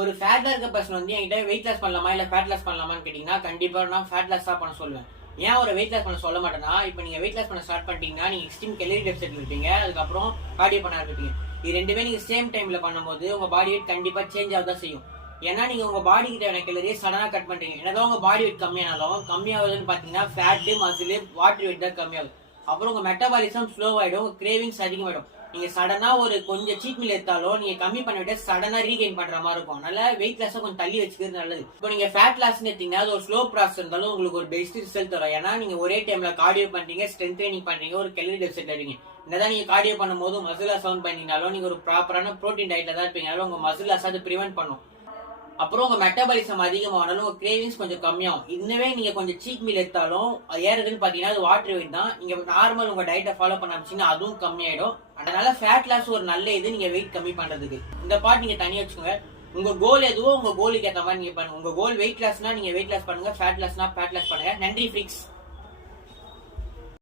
ஒரு ஃபேட்டா இருக்க பர்சன் வந்து என்கிட்ட வெயிட் லாஸ் பண்ணலாமா இல்ல ஃபேட் லாஸ் பண்ணலாமான்னு கேட்டீங்கன்னா கண்டிப்பா நான் ஃபேட் லாஸ் தான் பண்ண சொல்லுவேன். ஏன் ஒரு வெயிட் லாஸ் பண்ண சொல்ல மாட்டேன்னா, இப்போ நீங்க வெயிட் லாஸ் பண்ண ஸ்டார்ட் பண்ணிட்டீங்கன்னா நீங்க எக்ஸ்ட்ரீம் கலோரி டெபிசிட்ல இருப்பீங்க, அதுக்கப்புறம் கார்டியோ பண்ண ஆரம்பிப்பீங்க. இது ரெண்டுமே நீங்க சேம் டைம்ல பண்ணும்போது உங்க பாடி வெயிட் கண்டிப்பா சேஞ்ச் ஆக தான் செய்யும். ஏன்னா நீங்க உங்க பாடி கிட்ட கலரியை சடனா கட் பண்றீங்க. என்னதான் உங்க பாடி வெயிட் கம்மியானாலும் கம்மியாகுதுன்னு பாத்தீங்கன்னா ஃபேட், மசில், வாட்டர் வெயிட் தான் கம்மியாகுது. அப்புறம் உங்க மெட்டபாலிசம் ஸ்லோ ஆயிடும், கிரேவிங்ஸ் அதிகமாயிடும். நீங்க சடனா ஒரு கொஞ்சம் சீட் மீல் எடுத்தாலும் நீங்க கம்மி பண்ணிட்டு சடனா ரீகெயின் பண்ற மாதிரி இருக்கும். அதனால வெயிட் லாஸ் கொஞ்சம் தள்ளி வச்சுக்கிறது நல்லது. இப்போ நீங்க ஃபேட் லாஸ் எடுத்தீங்கன்னா அது ஒரு ஸ்லோ ப்ராசஸ் இருந்தாலும் உங்களுக்கு ஒரு பெஸ்ட் ரிசல்ட் தரும். ஏன்னா நீங்க ஒரே டைம்ல கார்டியோ பண்றீங்க, ஸ்ட்ரென்த் ட்ரைனிங் பண்றீங்க, ஒரு கலோரி டெபிசிட்ல இருக்கீங்க. என்னதான் நீங்க கார்டியோ பண்ணும்போது மசில் லாஸ் பண்ணீங்கனாலும் நீங்க ஒரு ப்ராப்பரான ப்ரோட்டீன் டயட்ல தான் இருப்பீங்க. உங்க மசில் லாஸ் அது பிரிவென்ட் பண்ணும். அப்புறம் உங்க மெட்டபாலிசம் அதிகமானாலும் உங்க கிரேவிங்ஸ் கொஞ்சம் கம்மியாகும். இதுவே நீங்க கொஞ்சம் சீட் மீல் எடுத்தாலும் ஏறதுன்னு பாத்தீங்கன்னா அது வாட்டர் வெயிட் தான். நீங்க நார்மல் உங்க டயட்டை ஃபாலோ பண்ண ஆரம்பிச்சீங்கன்னா அதுவும் கம்மியாயிடும். அதனால ஃபேட் லாஸ் ஒரு நல்ல இது நீங்க வெயிட் கம்மி பண்றதுக்கு. இந்த பார்ட் நீங்க தனியா வச்சுக்கோங்க. உங்க கோல் எதுவோ உங்க கோலுக்கு ஏற்ற மாதிரி நீங்க பண்ணுங்க. உங்க கோல் வெயிட் லாஸ்னா நீங்க வெயிட் லாஸ் பண்ணுங்க, ஃபேட் லாஸ்னா ஃபேட் லாஸ் பண்ணுங்க. நன்றி ஃப்ரீக்ஸ்.